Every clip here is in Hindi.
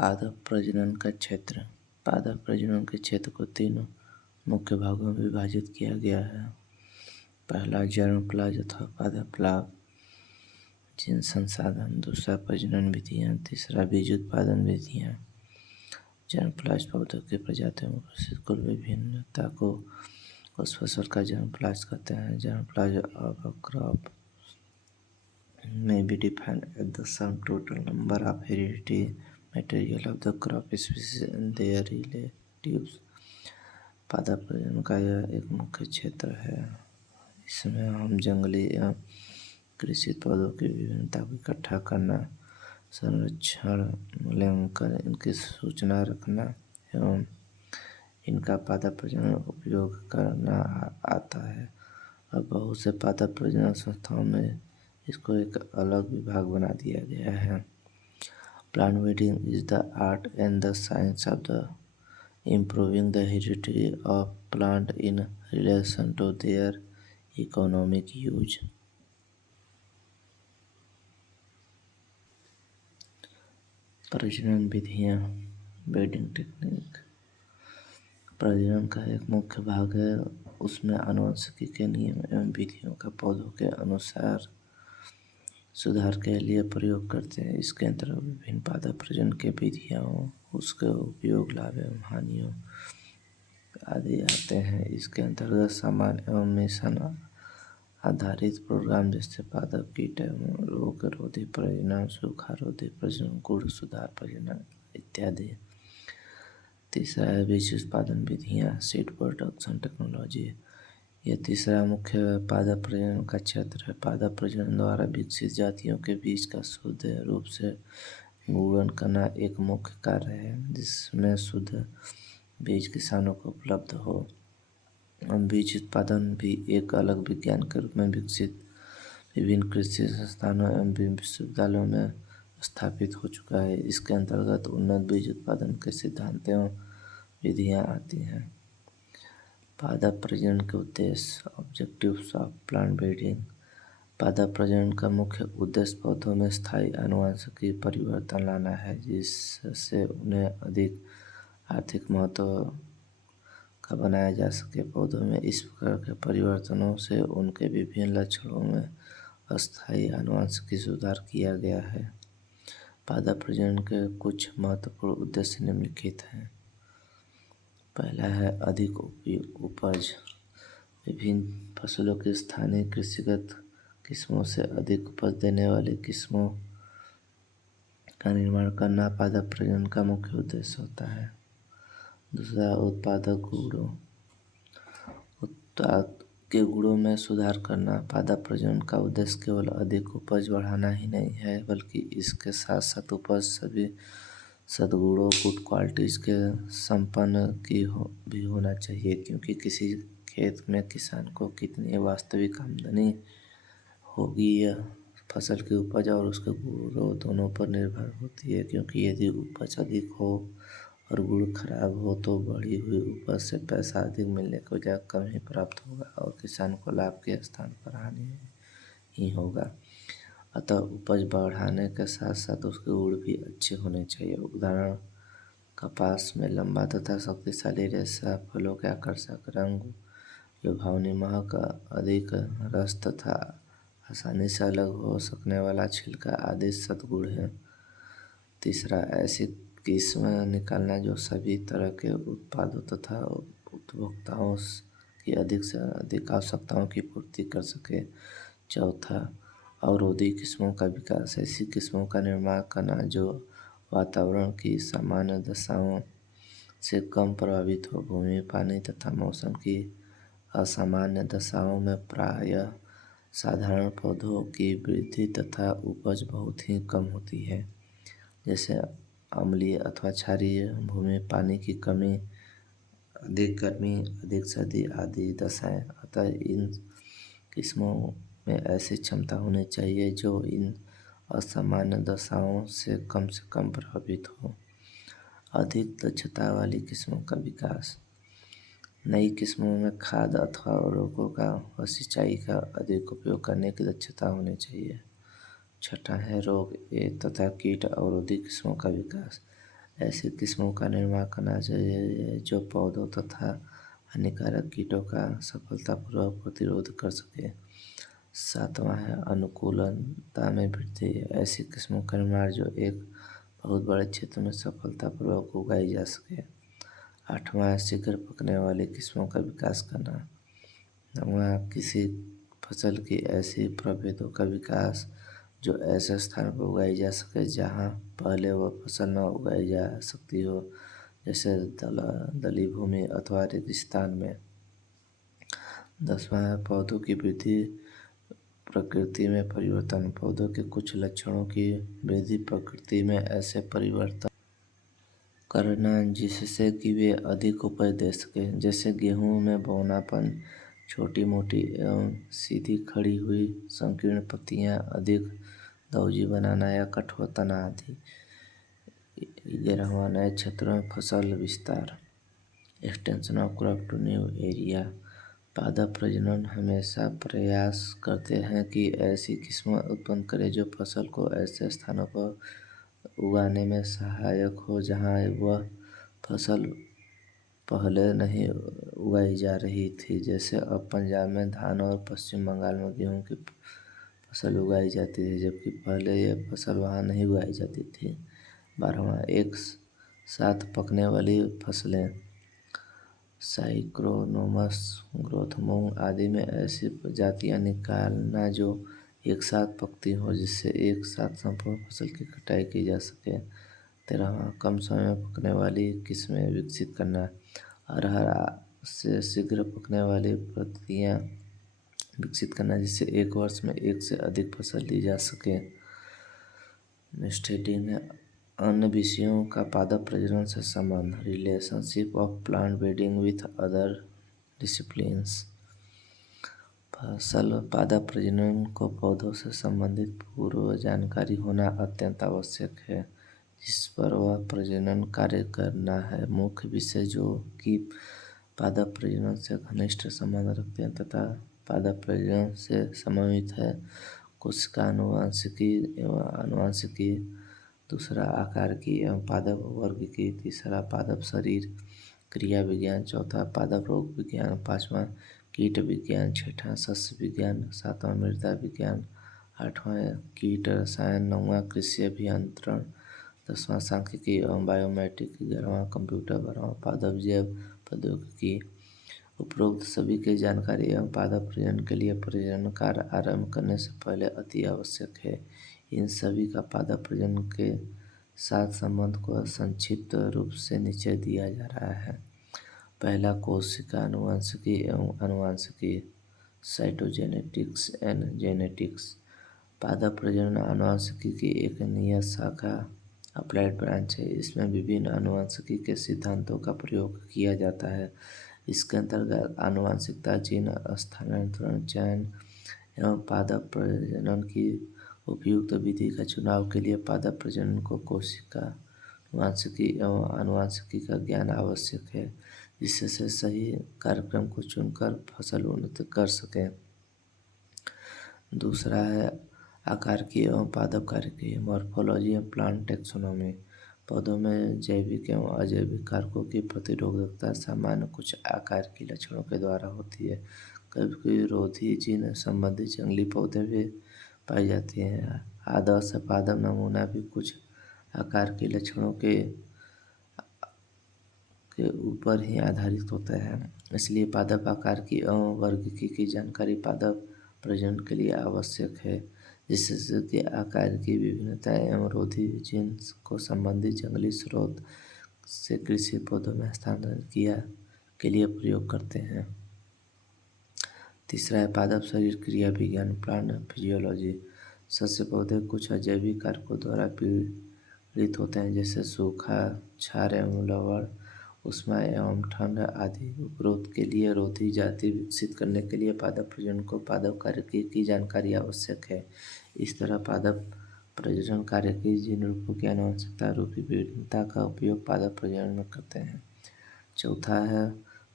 पादप प्रजनन का क्षेत्र। पादप प्रजनन के क्षेत्र को तीन मुख्य भागों में विभाजित किया गया है। पहला जर्मप्लाज अथवा पादप लाभ, जीन संसाधन। दूसरा प्रजनन विधियाँ। तीसरा बीज उत्पादन विधियाँ। जर्मप्लाज पौधों की प्रजातियों में प्रसिद्ध कुल विभिन्नता को उस फसल का जर्मप्लाज कहते हैं। Germplasm of a crop may be defined as the sum total number of hereditary material of the crop species and their relatives। पादप प्रजनन का यह एक मुख्य क्षेत्र है। इसमें हम जंगली एवं कृषि पौधों की विभिन्नता को इकट्ठा करना, संरक्षण, मूल्यांकन, इनकी सूचना रखना एवं इनका पादप प्रजनन उपयोग करना आता है। अब बहुत से पादप प्रजनन संस्थाओं में इसको एक अलग विभाग बना दिया गया है। Plant breeding is the art and the science of the improving the heredity of plant in relation to their economic use. प्रजनन विधियाँ, ब्रीडिंग टेक्निक। प्रजनन का एक मुख्य भाग है। उसमें आनुवंशिकी के नियम एवं विधियों का पौधों के अनुसार सुधार के लिए प्रयोग करते हैं। इसके अंतर्गत विभिन्न पादप प्रजनन के विधियाँ, उसके उपयोग, लाभ एवं हानियों आदि आते हैं। इसके अंतर्गत सामान्य एवं मिशन आधारित प्रोग्राम जैसे पादप कीट एवं रोग रोधी प्रजनन, सूखा रोधी प्रजनन, गुण सुधार प्रजनन इत्यादि। तीसरा है बीज उत्पादन विधियाँ, सीड प्रोडक्शन टेक्नोलॉजी। यह तीसरा मुख्य पादप प्रजनन का क्षेत्र है। पादप प्रजनन द्वारा विकसित जातियों के बीज का शुद्ध रूप से अंकुरण करना एक मुख्य कार्य है, जिसमें शुद्ध बीज किसानों को उपलब्ध हो। बीज उत्पादन भी एक अलग विज्ञान के रूप में विकसित विभिन्न कृषि संस्थानों एवं विश्वविद्यालयों में स्थापित हो चुका है। इसके अंतर्गत उन्नत बीज उत्पादन के सिद्धांत एवं विधियाँ आती हैं। पादप प्रजनन के उद्देश्य, ऑब्जेक्टिव्स ऑफ प्लांट ब्रीडिंग। पादप प्रजनन का मुख्य उद्देश्य पौधों में स्थायी आनुवंशिकी परिवर्तन लाना है, जिससे उन्हें अधिक आर्थिक महत्व का बनाया जा सके। पौधों में इस प्रकार के परिवर्तनों से उनके विभिन्न लक्षणों में अस्थायी आनुवंशिकी सुधार किया गया है। पादप प्रजनन के कुछ महत्वपूर्ण उद्देश्य निम्नलिखित हैं। पहला है अधिक उपज। विभिन्न फसलों की स्थानीय कृषिगत किस्मों से अधिक उपज देने वाली किस्मों का निर्माण करना पादप प्रजनन का मुख्य उद्देश्य होता है। दूसरा, उत्पादक गुणों। उत्पाद के गुणों में सुधार करना। पादप प्रजनन का उद्देश्य केवल अधिक उपज बढ़ाना ही नहीं है, बल्कि इसके साथ साथ उपज सभी सद्गुणों, गुड क्वालिटीज़ के संपन्न भी होना चाहिए, क्योंकि किसी खेत में किसान को कितनी वास्तविक आमदनी होगी यह फसल की उपज और उसके गुणों दोनों पर निर्भर होती है। क्योंकि यदि उपज अधिक हो और गुण खराब हो तो बढ़ी हुई उपज से पैसा अधिक मिलने के बजाय कम ही प्राप्त होगा और किसान को लाभ के स्थान पर हानि ही होगा। अतः उपज बढ़ाने के साथ साथ उसके गुण भी अच्छे होने चाहिए। उदाहरण, कपास में लंबा तथा शक्तिशाली रेशा, फलों के आकर्षक रंग, लुभावनी महक, अधिक रस तथा आसानी से अलग हो सकने वाला छिलका आदि सद्गुण हैं। तीसरा, ऐसी किस्म निकालना जो सभी तरह के उत्पादों तथा उपभोक्ताओं की अधिक से अधिक आवश्यकताओं की पूर्ति कर सके। चौथा, अवरोधी किस्मों का विकास। ऐसी किस्मों का निर्माण करना जो वातावरण की सामान्य दशाओं से कम प्रभावित हो। भूमि, पानी तथा मौसम की असामान्य दशाओं में प्रायः साधारण पौधों की वृद्धि तथा उपज बहुत ही कम होती है, जैसे अम्लीय अथवा क्षारीय भूमि, पानी की कमी, अधिक गर्मी, अधिक सर्दी आदि दशाएं। अतः इन किस्मों में ऐसी क्षमता होनी चाहिए जो इन असामान्य दशाओं से कम प्रभावित हो। अधिक दक्षता वाली किस्मों का विकास। नई किस्मों में खाद अथवा उर्वरकों का व सिंचाई का अधिक उपयोग करने की दक्षता होनी चाहिए। छठा है रोग तथा कीट अवरोधी किस्मों का विकास। ऐसी किस्मों का निर्माण करना चाहिए जो पौधों तथा हानिकारक कीटों का सफलतापूर्वक प्रतिरोध कर सके। सातवां है अनुकूलता में वृद्धि। ऐसी किस्मों का निर्माण जो एक बहुत बड़े क्षेत्र में सफलतापूर्वक उगाई जा सके। आठवां है शीघ्र पकने वाली किस्मों का विकास करना। नौवां किसी फसल की ऐसी प्रभेदों का विकास जो ऐसे स्थान पर उगाई जा सके जहाँ पहले वह फसल न उगाई जा सकती हो, जैसे दलदली भूमि अथवा रेगिस्तान में। 10वां है पौधों की वृद्धि प्रकृति में परिवर्तन। पौधों के कुछ लक्षणों की वृद्धि प्रकृति में ऐसे परिवर्तन करना जिससे कि वे अधिक उपज दे सके, जैसे गेहूँ में बौनापन, छोटी मोटी एवं सीधी खड़ी हुई संकीर्ण पत्तियां, अधिक दौजी बनाना या कठोर तना आदि। 11वां नए क्षेत्रों में फसल विस्तार, extension of crop to new area. पादप प्रजनन हमेशा प्रयास करते हैं कि ऐसी किस्में उत्पन्न करें जो फसल को ऐसे स्थानों पर उगाने में सहायक हो जहां वह फसल पहले नहीं उगाई जा रही थी, जैसे अब पंजाब में धान और पश्चिम बंगाल में गेहूं की फसल उगाई जाती है, जबकि पहले यह फसल वहां नहीं उगाई जाती थी। 12वां एक साथ पकने वाली फसलें, साइक्रोनोमस, ग्रोथ मूंग आदि में ऐसी प्रजातियां निकालना जो एक साथ पकती हो, जिससे एक साथ संपूर्ण फसल की कटाई की जा सके। 13वां कम समय में पकने वाली किस्में विकसित करना। अरहर से शीघ्र पकने वाली प्रजातियां विकसित करना, जिससे एक वर्ष में एक से अधिक फसल ली जा सके। नेक्स्ट हेडिंग है अन्य विषयों का पादप प्रजनन से संबंध, relationship of plant breeding with other disciplines. फसल पादप प्रजनन को पौधों से संबंधित पूर्व जानकारी होना अत्यंत आवश्यक है, जिस पर वह प्रजनन कार्य करना है। मुख्य विषय जो कि पादप प्रजनन से घनिष्ठ संबंध रखते हैं तथा पादप प्रजनन से समन्वित है, कोशिका आनुवंशिकी एवं आनुवंशिकी, दूसरा आकार की एवं पादप वर्ग की, तीसरा पादप शरीर क्रिया विज्ञान, चौथा पादप रोग विज्ञान, पांचवा कीट विज्ञान, छठा सस्य विज्ञान, सातवां मृदा विज्ञान, आठवां कीट रसायन, नौवां कृषि अभियंत्रण, 10वां सांख्यिकी एवं बायोमेट्रिक, 11वां कंप्यूटर, 12वां पादप जैव प्रौद्योगिकी। उपरोक्त सभी की जानकारी एवं पादप प्रजनन के लिए प्रजनन कार्य आरंभ करने से पहले अति आवश्यक है। इन सभी का पादप प्रजनन के साथ संबंध को संक्षिप्त रूप से नीचे दिया जा रहा है। पहला कोशिका आनुवंशिकी एवं आनुवंशिकी, साइटोजेनेटिक्स एंड जेनेटिक्स। पादप प्रजनन आनुवंशिकी की एक नियत शाखा अप्लाइड ब्रांच है। इसमें विभिन्न आनुवंशिकी के सिद्धांतों का प्रयोग किया जाता है। इसके अंतर्गत आनुवंशिकता, जीन स्थानांतरण, चयन एवं पादप प्रजनन की उपयुक्त विधि का चुनाव के लिए पादप प्रजनन को कोशिका आनुवंशिकी एवं आनुवंशिकी का ज्ञान आवश्यक है, जिससे सही कार्यक्रम को चुनकर फसल उन्नत कर सकें। दूसरा है आकार की एवं पादप कार्य की, मॉर्फोलॉजी एवं प्लांट टेक्सोनोमी। पौधों में जैविक एवं अजैविक कारकों की प्रतिरोधकता सामान्य कुछ आकार की लक्षणों के द्वारा होती है। कभी कभी रोधी जीन संबंधी जंगली पौधे भी पाई जाती हैं। आदर्श पादप नमूना भी कुछ आकार के लक्षणों के ऊपर ही आधारित होता है। इसलिए पादप आकार की एवं वर्गीकी की जानकारी पादप प्रजनन के लिए आवश्यक है, जिससे कि आकार की विभिन्नता एवं रोधी जीन्स को संबंधित जंगली स्रोत से कृषि पौधों में हस्तांतरण किया के लिए प्रयोग करते हैं। तीसरा है पादप शरीर क्रिया विज्ञान, प्लांट फिजियोलॉजी। सस्य पौधे कुछ अजैविक कारकों द्वारा पीड़ित होते हैं, जैसे सूखा, क्षार एवं लवण, उष्मा एवं ठंड आदि। उपरोक्त के लिए रोधी जाति विकसित करने के लिए पादप प्रजनन को पादप कार्य की जानकारी आवश्यक है। इस तरह पादप प्रजनन कार्य की जिन रूपों की आनुवंशिकता रूपी भिन्नता का उपयोग पादप प्रजनन में करते हैं। चौथा है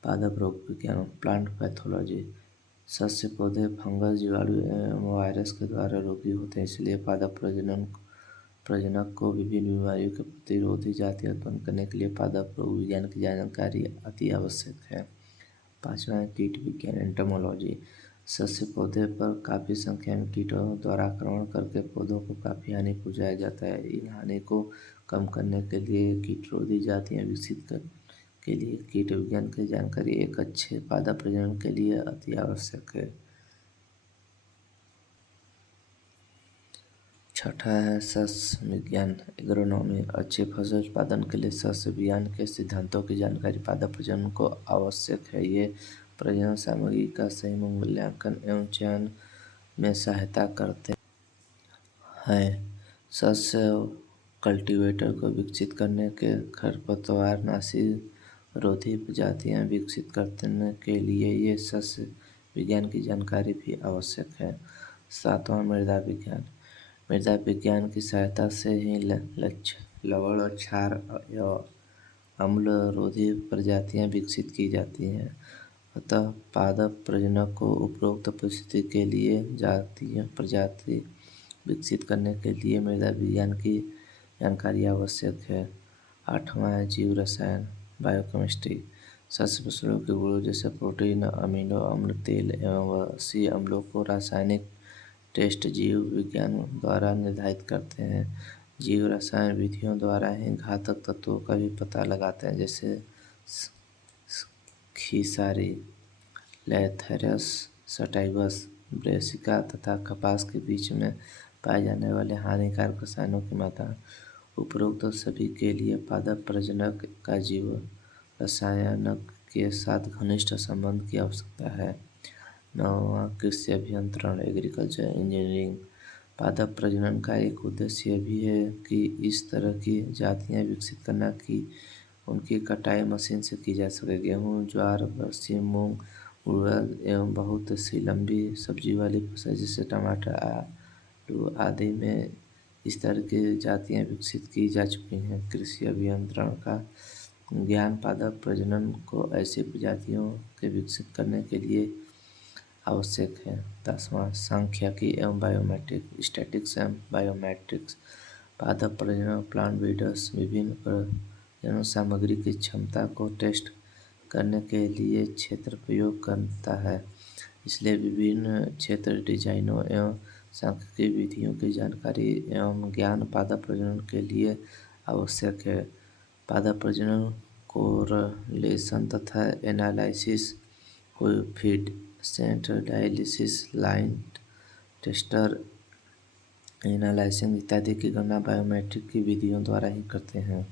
पादप रोग विज्ञान, प्लांट पैथोलॉजी। सस्य पौधे फंगस, जीवाणु एवं वायरस के द्वारा रोगी होते हैं, इसलिए पादप प्रजनन प्रजनक को विभिन्न बीमारियों के प्रतिरोधी जातियां उत्पन्न करने के लिए पादप रोग विज्ञान की जानकारी अति आवश्यक है। पांचवा है कीट विज्ञान एंटोमोलॉजी। सस्य पौधे पर काफ़ी संख्या में कीटों द्वारा आक्रमण करके पौधों को काफ़ी हानि पहुंचाया जाता है। इन हानि को कम करने के लिए कीटरोधी जातियां विकसित कर के लिए कीट विज्ञान की जानकारी एक अच्छे पादप प्रजनन के लिए अति आवश्यक है। छठा है सस्य विज्ञान एग्रोनॉमी। अच्छे फसल उत्पादन के लिए सस्य विज्ञान के सिद्धांतों की जानकारी पादप प्रजनन को आवश्यक है। ये प्रजनन सामग्री का सही मूल्यांकन एवं चयन में सहायता करते हैं। सस्य कल्टीवेटर को विकसित करने के खरपतवार नाशी रोधी प्रजातियां विकसित करने के लिए ये सस्य विज्ञान की जानकारी भी आवश्यक है। सातवां मृदा विज्ञान। मृदा विज्ञान की सहायता से ही लवण और क्षार एवं अम्ल रोधी प्रजातियां विकसित की जाती हैं। अतः पादप प्रजनक को उपरोक्त परिस्थिति के लिए प्रजाति विकसित करने के लिए मृदा विज्ञान की जानकारी आवश्यक है। आठवां है जीव रसायन बायोकेमिस्ट्री। सस्य फसलों के गुणों जैसे प्रोटीन, अमीनो अम्ल, तेल एवं वसा अम्लों को रासायनिक टेस्ट जीव विज्ञान द्वारा निर्धारित करते हैं। जीव रसायन विधियों द्वारा ही घातक तत्वों का भी पता लगाते हैं, जैसे खीसारी, लैथेरियस सटाइवस, ब्रेसिका तथा कपास के बीच में पाए जाने वाले हानिकारक रसायनों की मात्रा। उपरोक्त सभी के लिए पादप प्रजनक का जीव रसायनक के साथ घनिष्ठ संबंध की आवश्यकता है। नौवां कृषि अभियंत्रण एग्रीकल्चर इंजीनियरिंग। पादप प्रजनन का एक उद्देश्य यह भी है कि इस तरह की जातियां विकसित करना कि उनकी कटाई मशीन से की जा सके। गेहूँ, ज्वार, बरसी, मूंग, उड़द एवं बहुत सी लंबी सब्जी वाली फसल जैसे टमाटर, आलू आदि में इस तरह की जातियां विकसित की जा चुकी हैं। कृषि अभियंत्रण का ज्ञान पादप प्रजनन को ऐसी प्रजातियों के विकसित करने के लिए आवश्यक है। 10वां सांख्यिकी एवं बायोमेट्रिक स्टैटिक्स एवं बायोमेट्रिक्स। पादप प्रजनन प्लांट ब्रीडर्स विभिन्न प्रजनन सामग्री की क्षमता को टेस्ट करने के लिए क्षेत्र प्रयोग करता है। इसलिए विभिन्न क्षेत्र डिजाइनों एवं सांख्यिकी विधियों की जानकारी एवं ज्ञान पादप प्रजनन के लिए आवश्यक है। पादप प्रजनन कोरिलेशन तथा analysis, coefficient dialysis, line tester analysis इत्यादि की गणना बायोमेट्रिक की विधियों द्वारा ही करते हैं।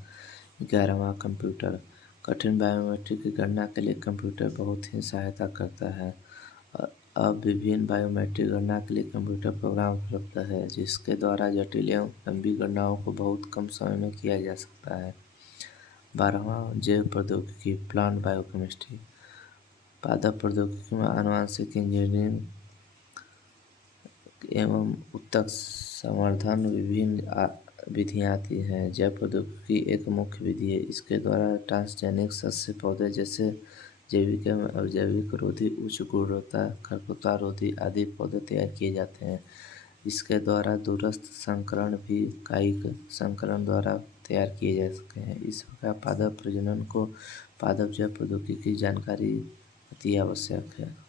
11वां कंप्यूटर। कठिन बायोमेट्रिक की गणना के लिए कंप्यूटर बहुत ही सहायता करता है। अब विभिन्न बायोमेट्रिक गणना के लिए कंप्यूटर प्रोग्राम उपलब्ध है, जिसके द्वारा जटिल एवं लंबी गणनाओं को बहुत कम समय में किया जा सकता है। 12वां जैव प्रौद्योगिकी प्लांट बायोकेमिस्ट्री। पादप प्रौद्योगिकी में आनुवंशिक इंजीनियरिंग एवं उत्तक संवर्धन विभिन्न विधियां आती हैं। जैव प्रौद्योगिकी एक मुख्य विधि है। इसके द्वारा ट्रांसजेनिक सस्य पौधे जैसे जैविक एवं अजैविक रोधी, उच्च गुणवत्ता खरपतवार रोधी आदि पौधे तैयार किए जाते हैं। इसके द्वारा दूरस्थ संकरण भी कायिक संकरण द्वारा तैयार किए जा सकते हैं। इस प्रकार पादप प्रजनन को पादप जैव प्रौद्योगिकी की जानकारी अति आवश्यक है।